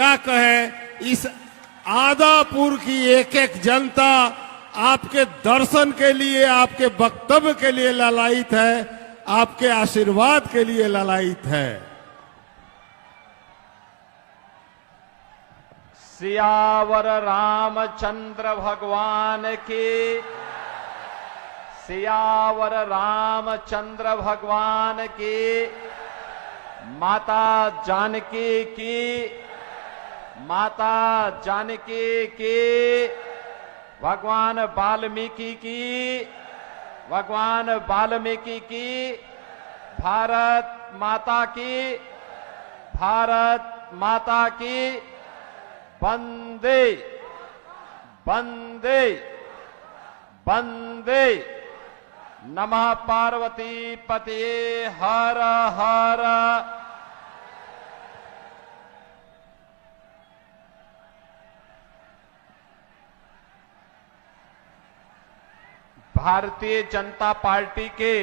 क्या कहें, इस आदापुर की एक एक जनता आपके दर्शन के लिए, आपके वक्तव्य के लिए ललायित है, आपके आशीर्वाद के लिए ललायित है। सियावर रामचंद्र भगवान की, सियावर रामचंद्र भगवान की, माता जानकी की, माता जानकी की, भगवान वाल्मीकि की, भगवान वाल्मीकि की, भारत माता की, भारत माता की, वंदे वंदे वंदे। नमः पार्वती पतये हर हर। भारतीय जनता पार्टी के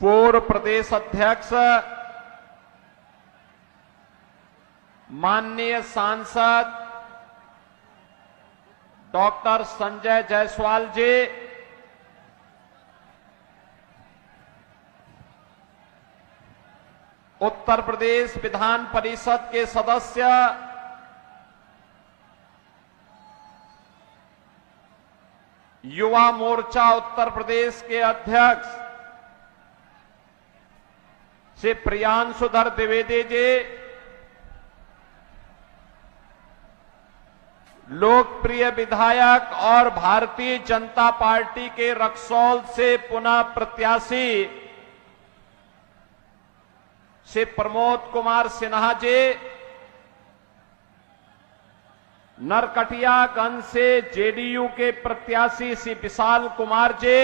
पूर्व प्रदेश अध्यक्ष माननीय सांसद डॉक्टर संजय जायसवाल जी, उत्तर प्रदेश विधान परिषद के सदस्य युवा मोर्चा उत्तर प्रदेश के अध्यक्ष श्री प्रियांशुधर द्विवेदी जी, लोकप्रिय विधायक और भारतीय जनता पार्टी के रक्सौल से पुनः प्रत्याशी श्री प्रमोद कुमार सिन्हा जी, नरकटियागंज से जेडीयू के प्रत्याशी श्री विशाल कुमार जी,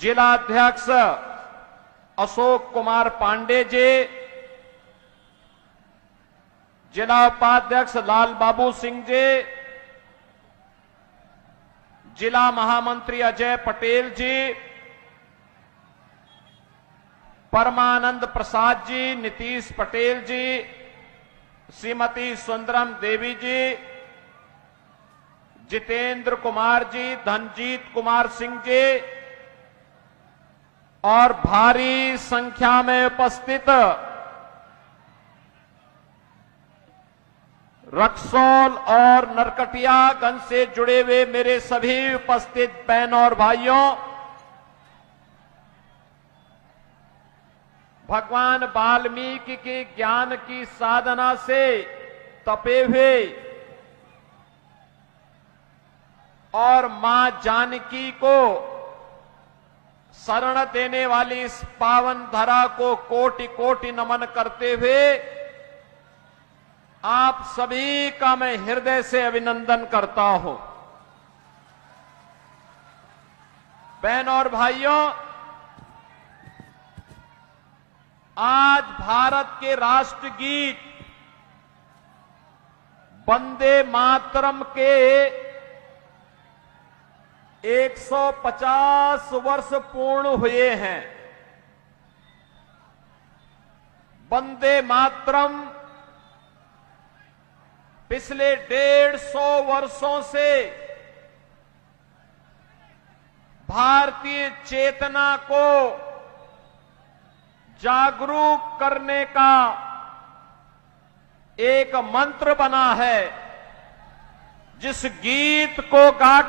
जिला अध्यक्ष अशोक कुमार पांडे जी, जिला उपाध्यक्ष लाल बाबू सिंह जी, जिला महामंत्री अजय पटेल जी, परमानंद प्रसाद जी, नीतीश पटेल जी, श्रीमती सुंदरम देवी जी, जितेंद्र कुमार जी, धनजीत कुमार सिंह जी और भारी संख्या में उपस्थित रक्सौल और नरकटियागंज से जुड़े हुए मेरे सभी उपस्थित बहनों और भाइयों, भगवान वाल्मीकि के ज्ञान की साधना से तपे हुए और मां जानकी को शरण देने वाली इस पावन धरा को कोटि कोटि नमन करते हुए आप सभी का मैं हृदय से अभिनंदन करता हूं। बहनों और भाइयों, आज भारत के राष्ट्रगीत वंदे मातरम के 150 वर्ष पूर्ण हुए हैं। वंदे मातरम पिछले 150 वर्षों से भारतीय चेतना को जागरूक करने का एक मंत्र बना है, जिस गीत को गा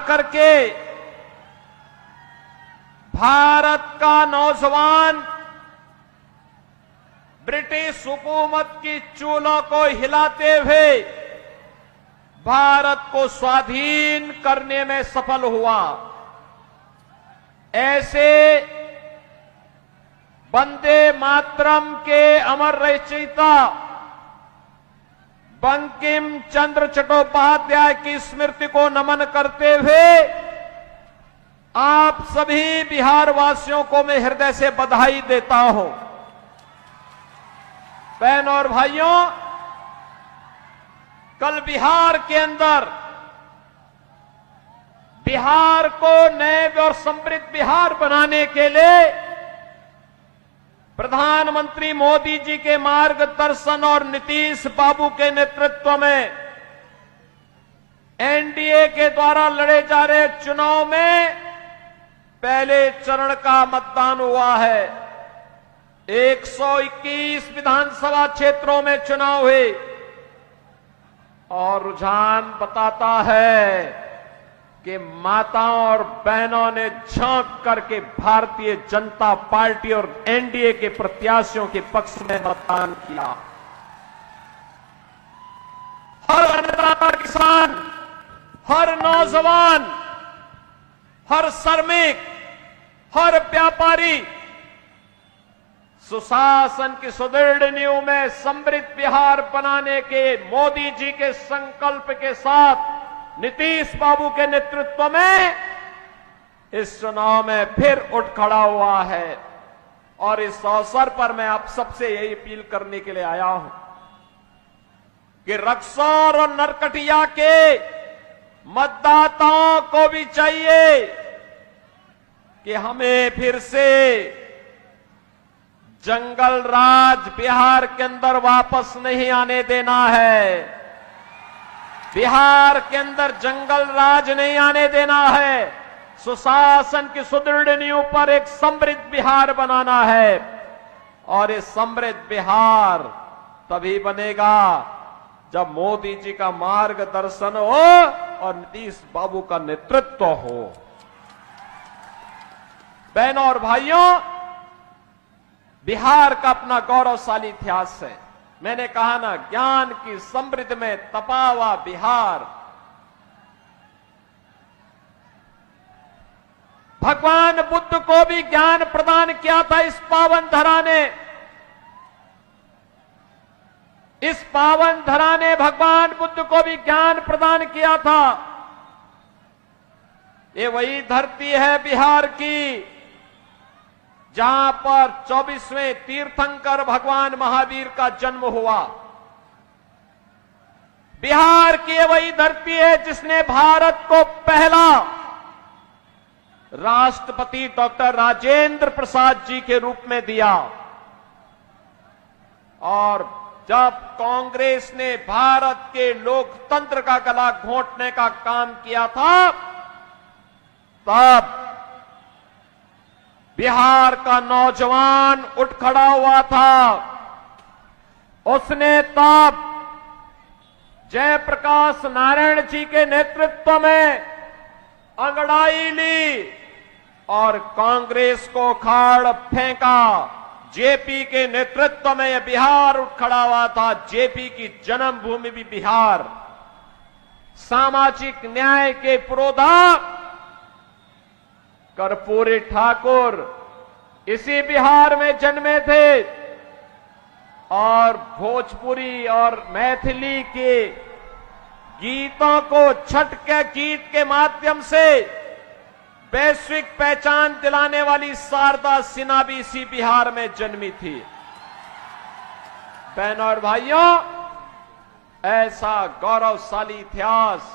करके भारत का नौजवान ब्रिटिश हुकूमत की चूलों को हिलाते हुए भारत को स्वाधीन करने में सफल हुआ। ऐसे वंदे मातरम के अमर रचयिता बंकिम चंद्र चट्टोपाध्याय की स्मृति को नमन करते हुए आप सभी बिहार वासियों को मैं हृदय से बधाई देता हूं। बहनों और भाइयों, कल बिहार के अंदर बिहार को नए और समृद्ध बिहार बनाने के लिए प्रधानमंत्री मोदी जी के मार्गदर्शन और नीतीश बाबू के नेतृत्व में एनडीए के द्वारा लड़े जा रहे चुनाव में पहले चरण का मतदान हुआ है। 121 विधानसभा क्षेत्रों में चुनाव हुए और रुझान बताता है कि माताओं और बहनों ने झांक करके भारतीय जनता पार्टी और एनडीए के प्रत्याशियों के पक्ष में मतदान किया। हर अन्नदाता किसान, हर नौजवान, हर श्रमिक, हर व्यापारी सुशासन की सुदृढ़ नींव में समृद्ध बिहार बनाने के मोदी जी के संकल्प के साथ नीतीश बाबू के नेतृत्व में इस चुनाव में फिर उठ खड़ा हुआ है। और इस अवसर पर मैं आप सबसे यही अपील करने के लिए आया हूं कि रक्सौल और नरकटिया के मतदाताओं को भी चाहिए कि हमें फिर से जंगल राज बिहार के अंदर वापस नहीं आने देना है। बिहार के अंदर जंगल राज नहीं आने देना है। सुशासन की सुदृढ़ नींव पर एक समृद्ध बिहार बनाना है और ये समृद्ध बिहार तभी बनेगा जब मोदी जी का मार्गदर्शन हो और नीतीश बाबू का नेतृत्व हो। बहनों और भाइयों, बिहार का अपना गौरवशाली इतिहास है। मैंने कहा ना, ज्ञान की समृद्धि में तपा हुआ बिहार। भगवान बुद्ध को भी ज्ञान प्रदान किया था इस पावन धरा ने। इस पावन धरा ने भगवान बुद्ध को भी ज्ञान प्रदान किया था। ये वही धरती है बिहार की जहां पर 24वें तीर्थंकर भगवान महावीर का जन्म हुआ। बिहार की वही धरती है जिसने भारत को पहला राष्ट्रपति डॉक्टर राजेंद्र प्रसाद जी के रूप में दिया। और जब कांग्रेस ने भारत के लोकतंत्र का गला घोंटने का काम किया था, तब बिहार का नौजवान उठ खड़ा हुआ था। उसने तब जयप्रकाश नारायण जी के नेतृत्व में अंगड़ाई ली और कांग्रेस को खाड़ फेंका। जेपी के नेतृत्व में यह बिहार उठ खड़ा हुआ था। जेपी की जन्मभूमि भी बिहार। सामाजिक न्याय के पुरोधा कर्पूरी ठाकुर इसी बिहार में जन्मे थे और भोजपुरी और मैथिली के गीतों को छठ के गीत के माध्यम से वैश्विक पहचान दिलाने वाली शारदा सिन्हा भी इसी बिहार में जन्मी थी। बहनों और भाइयों, ऐसा गौरवशाली इतिहास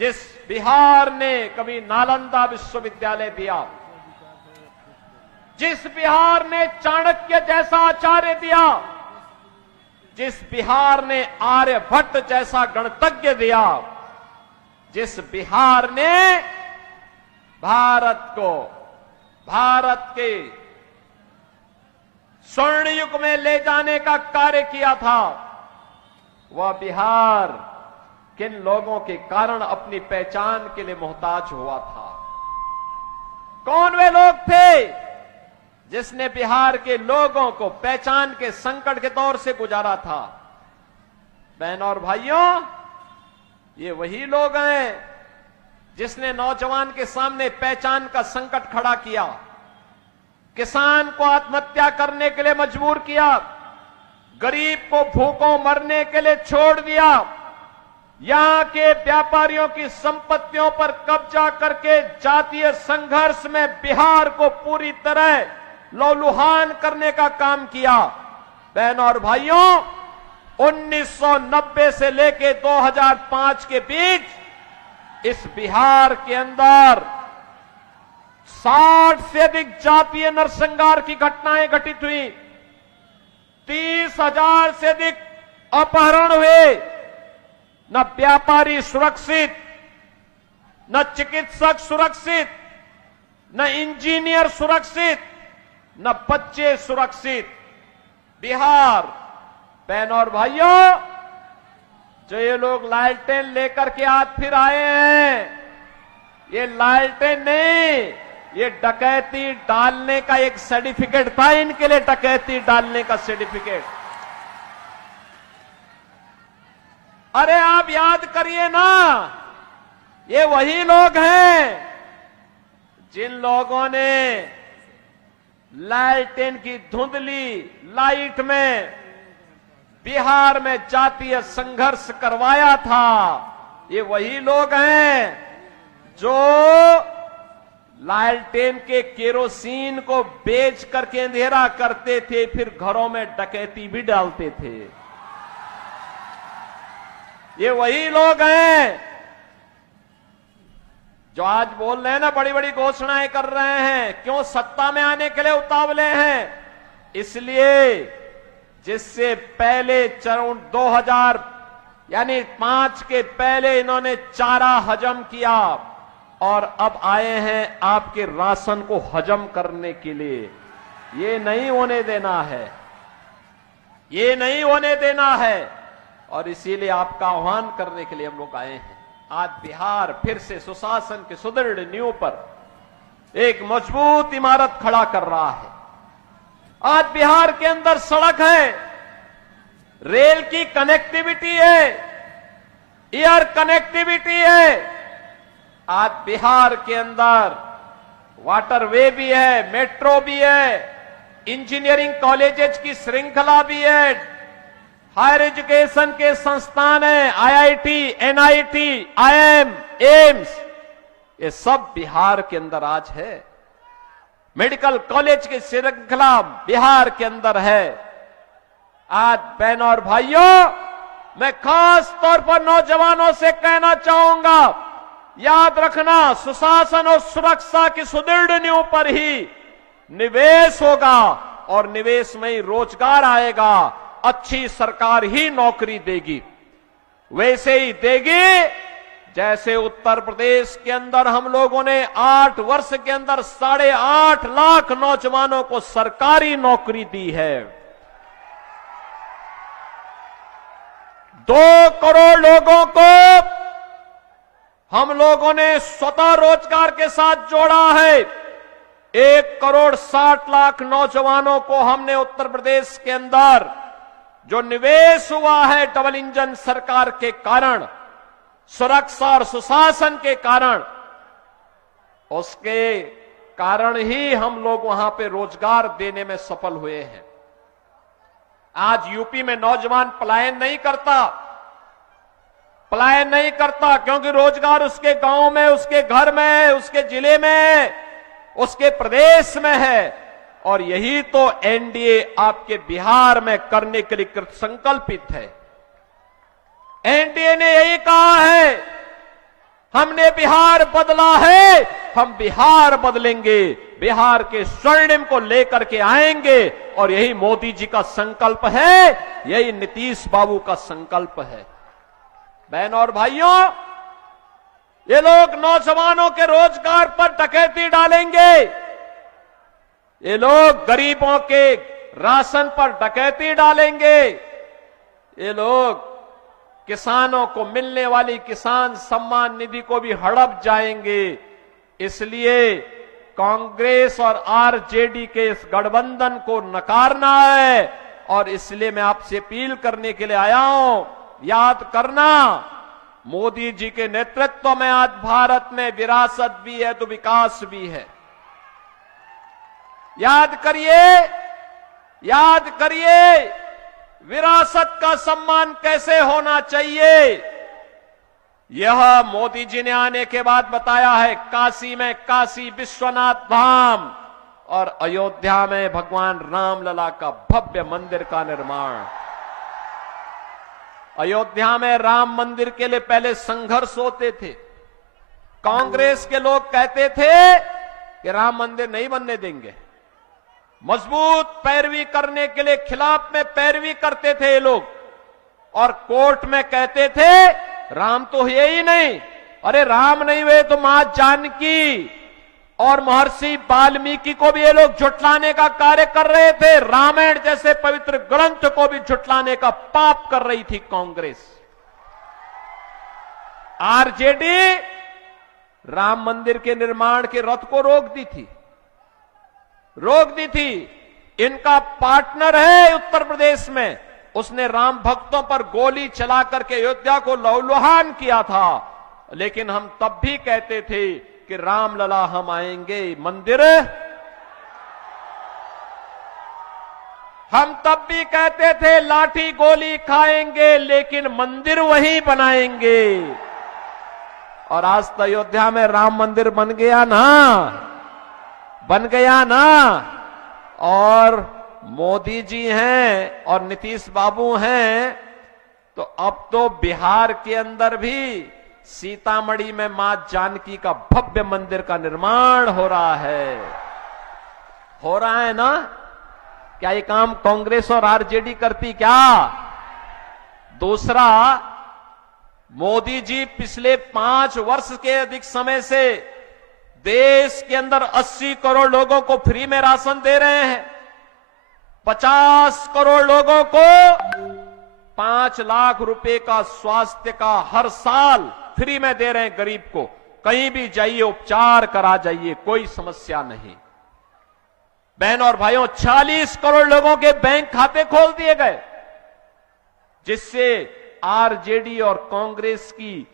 जिस बिहार ने कभी नालंदा विश्वविद्यालय दिया, जिस बिहार ने चाणक्य जैसा आचार्य दिया, जिस बिहार ने आर्यभट्ट जैसा गणतज्ञ दिया, जिस बिहार ने भारत को भारत के स्वर्ण युग में ले जाने का कार्य किया था, वह बिहार किन लोगों के कारण अपनी पहचान के लिए मोहताज हुआ था? कौन वे लोग थे जिसने बिहार के लोगों को पहचान के संकट के दौर से गुजारा था? बहनों और भाइयों, ये वही लोग हैं जिसने नौजवान के सामने पहचान का संकट खड़ा किया, किसान को आत्महत्या करने के लिए मजबूर किया, गरीब को भूखों मरने के लिए छोड़ दिया, यहां के व्यापारियों की संपत्तियों पर कब्जा करके जातीय संघर्ष में बिहार को पूरी तरह लहूलुहान करने का काम किया। बहनों और भाइयों, 1990 से लेकर 2005 के बीच इस बिहार के अंदर 60 से अधिक जातीय नरसंहार की घटनाएं घटित हुई, 30,000 से अधिक अपहरण हुए। न व्यापारी सुरक्षित, न चिकित्सक सुरक्षित, न इंजीनियर सुरक्षित, न बच्चे सुरक्षित। बिहार, बहनों और भाइयों, जो ये लोग लालटेन लेकर के आज फिर आए हैं, ये लालटेन नहीं, ये डकैती डालने का एक सर्टिफिकेट था इनके लिए, डकैती डालने का सर्टिफिकेट। अरे आप याद करिए ना, ये वही लोग हैं जिन लोगों ने लालटेन की धुंधली लाइट में बिहार में जातीय संघर्ष करवाया था। ये वही लोग हैं जो लालटेन के केरोसिन को बेच करके अंधेरा करते थे, फिर घरों में डकैती भी डालते थे। ये वही लोग हैं जो आज बोल रहे हैं ना, बड़ी बड़ी घोषणाएं कर रहे हैं। क्यों? सत्ता में आने के लिए उतावले हैं। इसलिए जिससे पहले चरण 2005 के पहले इन्होंने चारा हजम किया और अब आए हैं आपके राशन को हजम करने के लिए। ये नहीं होने देना है, ये नहीं होने देना है। और इसीलिए आपका आह्वान करने के लिए हम लोग आए हैं। आज बिहार फिर से सुशासन के सुदृढ़ नींव पर एक मजबूत इमारत खड़ा कर रहा है। आज बिहार के अंदर सड़क है, रेल की कनेक्टिविटी है, एयर कनेक्टिविटी है। आज बिहार के अंदर वाटरवे भी है, मेट्रो भी है, इंजीनियरिंग कॉलेजेस की श्रृंखला भी है, हायर एजुकेशन के संस्थान है, आईआईटी, एनआईटी, आईएम, एम्स, ये सब बिहार के अंदर आज है। मेडिकल कॉलेज की श्रृंखला बिहार के अंदर है। आज बहनों और भाइयों, मैं खास तौर पर नौजवानों से कहना चाहूंगा, याद रखना, सुशासन और सुरक्षा की सुदृढ़ नींव पर ही निवेश होगा और निवेश में ही रोजगार आएगा। अच्छी सरकार ही नौकरी देगी, वैसे ही देगी जैसे उत्तर प्रदेश के अंदर हम लोगों ने 8 वर्ष के अंदर 8.5 लाख नौजवानों को सरकारी नौकरी दी है। 2 करोड़ लोगों को हम लोगों ने स्वतः रोजगार के साथ जोड़ा है। 1,60,00,000 नौजवानों को हमने उत्तर प्रदेश के अंदर जो निवेश हुआ है डबल इंजन सरकार के कारण, सुरक्षा और सुशासन के कारण, उसके कारण ही हम लोग वहां पे रोजगार देने में सफल हुए हैं। आज यूपी में नौजवान पलायन नहीं करता क्योंकि रोजगार उसके गांव में, उसके घर में, उसके जिले में, उसके प्रदेश में है। और यही तो एनडीए आपके बिहार में करने के लिए संकल्पित है। एनडीए ने यही कहा है, हमने बिहार बदला है, हम बिहार बदलेंगे, बिहार के स्वर्णिम को लेकर के आएंगे। और यही मोदी जी का संकल्प है, यही नीतीश बाबू का संकल्प है। बहनों और भाइयों, ये लोग नौजवानों के रोजगार पर डकैती डालेंगे, ये लोग गरीबों के राशन पर डकैती डालेंगे, ये लोग किसानों को मिलने वाली किसान सम्मान निधि को भी हड़प जाएंगे। इसलिए कांग्रेस और आरजेडी के इस गठबंधन को नकारना है। और इसलिए मैं आपसे अपील करने के लिए आया हूं, याद करना, मोदी जी के नेतृत्व में आज भारत में विरासत भी है तो विकास भी है। याद करिए विरासत का सम्मान कैसे होना चाहिए, यह मोदी जी ने आने के बाद बताया है। काशी में काशी विश्वनाथ धाम और अयोध्या में भगवान रामलला का भव्य मंदिर का निर्माण। अयोध्या में राम मंदिर के लिए पहले संघर्ष होते थे, कांग्रेस के लोग कहते थे कि राम मंदिर नहीं बनने देंगे। मजबूत पैरवी करने के लिए खिलाफ में पैरवी करते थे ये लोग, और कोर्ट में कहते थे राम तो है ही नहीं। अरे राम नहीं हुए तो मां जानकी और महर्षि वाल्मीकि को भी ये लोग झुठलाने का कार्य कर रहे थे। रामायण जैसे पवित्र ग्रंथ को भी झुठलाने का पाप कर रही थी कांग्रेस। आरजेडी राम मंदिर के निर्माण के रथ को रोक दी थी। इनका पार्टनर है उत्तर प्रदेश में, उसने राम भक्तों पर गोली चला करके अयोध्या को लहूलुहान किया था। लेकिन हम तब भी कहते थे कि रामलला हम आएंगे, मंदिर हम तब भी कहते थे लाठी गोली खाएंगे लेकिन मंदिर वहीं बनाएंगे। और आज तो अयोध्या में राम मंदिर बन गया ना। और मोदी जी हैं और नीतीश बाबू हैं, तो अब तो बिहार के अंदर भी सीतामढ़ी में मां जानकी का भव्य मंदिर का निर्माण हो रहा है ना। क्या ये काम कांग्रेस और आरजेडी करती क्या? दूसरा, मोदी जी पिछले 5 वर्ष के अधिक समय से देश के अंदर 80 करोड़ लोगों को फ्री में राशन दे रहे हैं। 50 करोड़ लोगों को 5 लाख रुपए का स्वास्थ्य का हर साल फ्री में दे रहे हैं गरीब को। कहीं भी जाइए उपचार करा जाइए, कोई समस्या नहीं। बहन और भाइयों, 40 करोड़ लोगों के बैंक खाते खोल दिए गए, जिससे आरजेडी और कांग्रेस की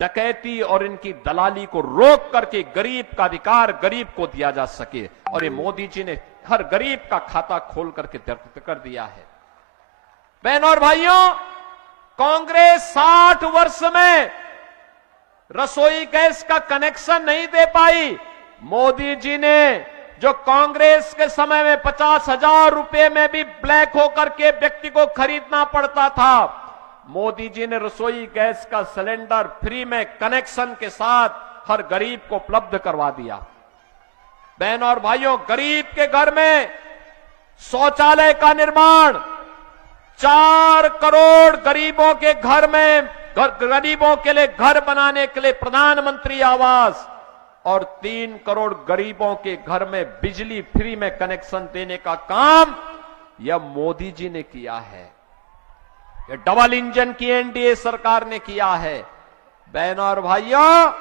डकैती और इनकी दलाली को रोक करके गरीब का अधिकार गरीब को दिया जा सके। और ये मोदी जी ने हर गरीब का खाता खोल करके कर दिया है। बहन और भाइयों, कांग्रेस 60 वर्ष में रसोई गैस का कनेक्शन नहीं दे पाई। मोदी जी ने, जो कांग्रेस के समय में 50,000 रुपए में भी ब्लैक होकर के व्यक्ति को खरीदना पड़ता था, मोदी जी ने रसोई गैस का सिलेंडर फ्री में कनेक्शन के साथ हर गरीब को उपलब्ध करवा दिया। बहन और भाइयों, गरीब के घर में शौचालय का निर्माण, 4 करोड़ गरीबों के घर में गरीबों के लिए घर बनाने के लिए प्रधानमंत्री आवास, और 3 करोड़ गरीबों के घर में बिजली फ्री में कनेक्शन देने का काम यह मोदी जी ने किया है। यह डबल इंजन की एनडीए सरकार ने किया है। बहनों और भाइयों,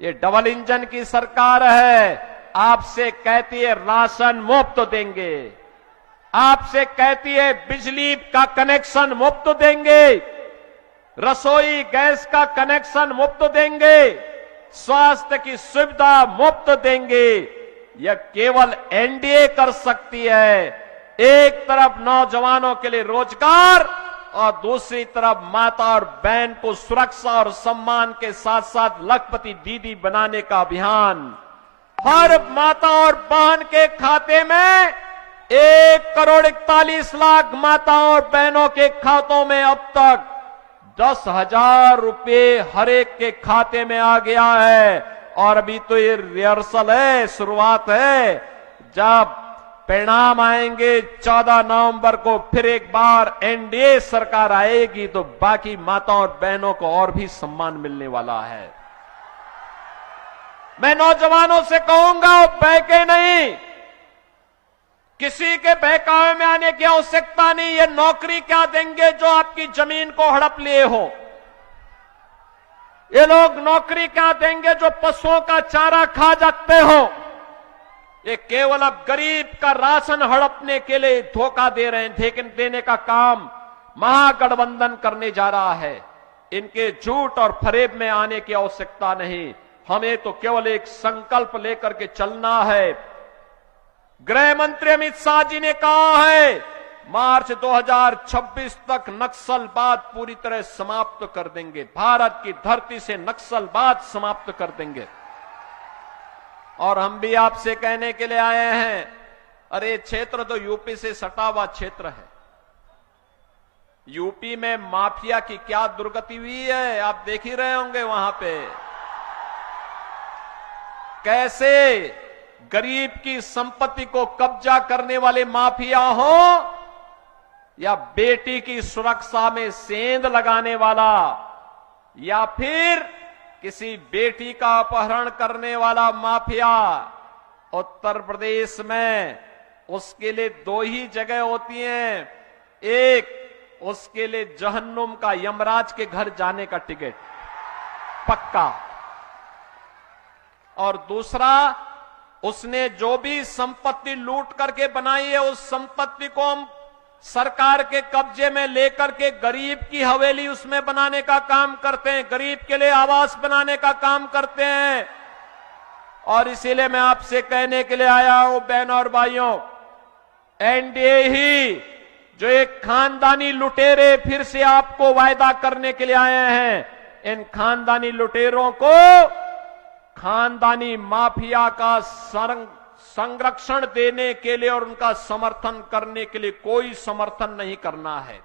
ये डबल इंजन की सरकार है। आपसे कहती है राशन मुफ्त देंगे, आपसे कहती है बिजली का कनेक्शन मुफ्त देंगे, रसोई गैस का कनेक्शन मुफ्त देंगे, स्वास्थ्य की सुविधा मुफ्त देंगे। यह केवल एनडीए कर सकती है। एक तरफ नौजवानों के लिए रोजगार और दूसरी तरफ माता और बहन को सुरक्षा और सम्मान के साथ साथ लखपति दीदी बनाने का अभियान। हर माता और बहन के खाते में 1 करोड़ 41 लाख माता और बहनों के खातों में अब तक 10,000 रुपए हर एक के खाते में आ गया है। और अभी तो ये रिहर्सल है, शुरुआत है। जब परिणाम आएंगे 14 नवंबर को, फिर एक बार एनडीए सरकार आएगी, तो बाकी माताओं और बहनों को और भी सम्मान मिलने वाला है। मैं नौजवानों से कहूंगा, बहके नहीं, किसी के बहकावे में आने की आवश्यकता नहीं। ये नौकरी क्या देंगे जो आपकी जमीन को हड़प लिए हो? ये लोग नौकरी क्या देंगे जो पशुओं का चारा खा जाते हो? ये केवल अब गरीब का राशन हड़पने के लिए धोखा दे रहे हैं, देने का काम महागठबंधन करने जा रहा है। इनके झूठ और फरेब में आने की आवश्यकता नहीं। हमें तो केवल एक संकल्प लेकर के चलना है। गृह मंत्री अमित शाह जी ने कहा है, मार्च 2026 तक नक्सलवाद पूरी तरह समाप्त कर देंगे। भारत की धरती से नक्सलवाद समाप्त कर देंगे। और हम भी आपसे कहने के लिए आए हैं, अरे क्षेत्र तो यूपी से सटा हुआ क्षेत्र है। यूपी में माफिया की क्या दुर्गति हुई है, आप देख ही रहे होंगे। वहां पे कैसे गरीब की संपत्ति को कब्जा करने वाले माफिया हो या बेटी की सुरक्षा में सेंध लगाने वाला या फिर किसी बेटी का अपहरण करने वाला माफिया, उत्तर प्रदेश में उसके लिए दो ही जगह होती हैं। एक, उसके लिए जहन्नुम का, यमराज के घर जाने का टिकट पक्का, और दूसरा, उसने जो भी संपत्ति लूट करके बनाई है उस संपत्ति को हम सरकार के कब्जे में लेकर के गरीब की हवेली उसमें बनाने का काम करते हैं, गरीब के लिए आवास बनाने का काम करते हैं। और इसीलिए मैं आपसे कहने के लिए आया हूं बहनों और भाइयों, एनडीए ही जो एक खानदानी लुटेरे फिर से आपको वायदा करने के लिए आए हैं, इन खानदानी लुटेरों को खानदानी माफिया का संरक्षण देने के लिए और उनका समर्थन करने के लिए कोई समर्थन नहीं करना है।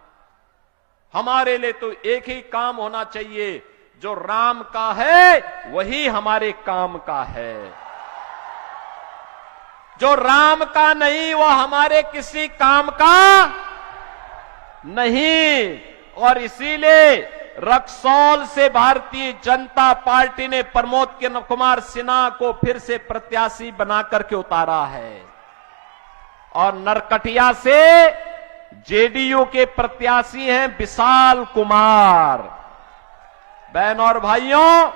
हमारे लिए तो एक ही काम होना चाहिए, जो राम का है वही हमारे काम का है, जो राम का नहीं वो हमारे किसी काम का नहीं। और इसीलिए रक्सौल से भारतीय जनता पार्टी ने प्रमोद कुमार सिन्हा को फिर से प्रत्याशी बना करके उतारा है, और नरकटिया से जेडीयू के प्रत्याशी हैं विशाल कुमार। बहनों और भाइयों,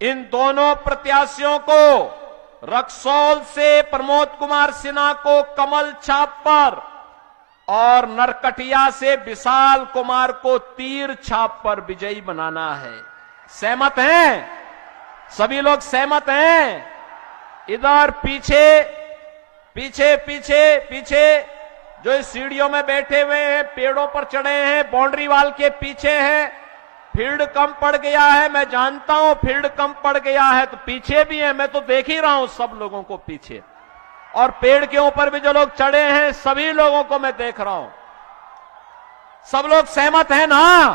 इन दोनों प्रत्याशियों को, रक्सौल से प्रमोद कुमार सिन्हा को कमल छाप पर और नरकटिया से विशाल कुमार को तीर छाप पर विजयी बनाना है। सहमत हैं? सभी लोग सहमत हैं? इधर पीछे पीछे पीछे पीछे जो इस सीढ़ियों में बैठे हुए हैं, पेड़ों पर चढ़े हैं, बाउंड्री वाल के पीछे हैं, फील्ड कम पड़ गया है, मैं जानता हूं फील्ड कम पड़ गया है, तो पीछे भी है, मैं तो देख ही रहा हूं सब लोगों को पीछे, और पेड़ के ऊपर भी जो लोग चढ़े हैं सभी लोगों को मैं देख रहा हूं। सब लोग सहमत हैं ना?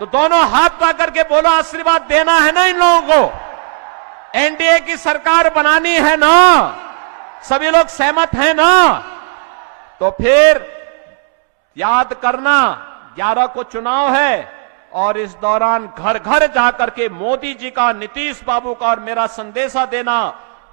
तो दोनों हाथ पा करके बोलो, आशीर्वाद देना है ना इन लोगों को, एनडीए की सरकार बनानी है ना? सभी लोग सहमत हैं ना? तो फिर याद करना, 11 को चुनाव है, और इस दौरान घर घर जाकर के मोदी जी का, नीतीश बाबू का और मेरा संदेशा देना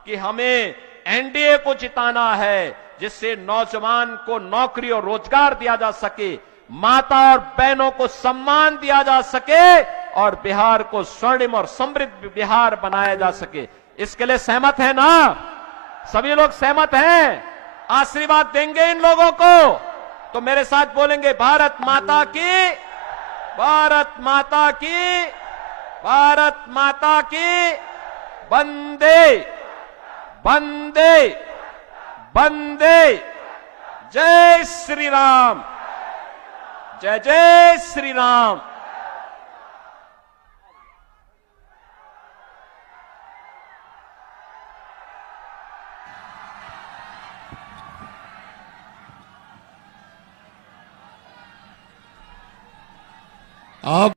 कि हमें एनडीए को जिताना है, जिससे नौजवान को नौकरी और रोजगार दिया जा सके, माता और बहनों को सम्मान दिया जा सके, और बिहार को स्वर्णिम और समृद्ध बिहार बनाया जा सके। इसके लिए सहमत है ना? सभी लोग सहमत हैं? आशीर्वाद देंगे इन लोगों को? तो मेरे साथ बोलेंगे, भारत माता की, भारत माता की, भारत माता की, वंदे वंदे वंदे, जय श्री राम, जय जय श्री राम। आप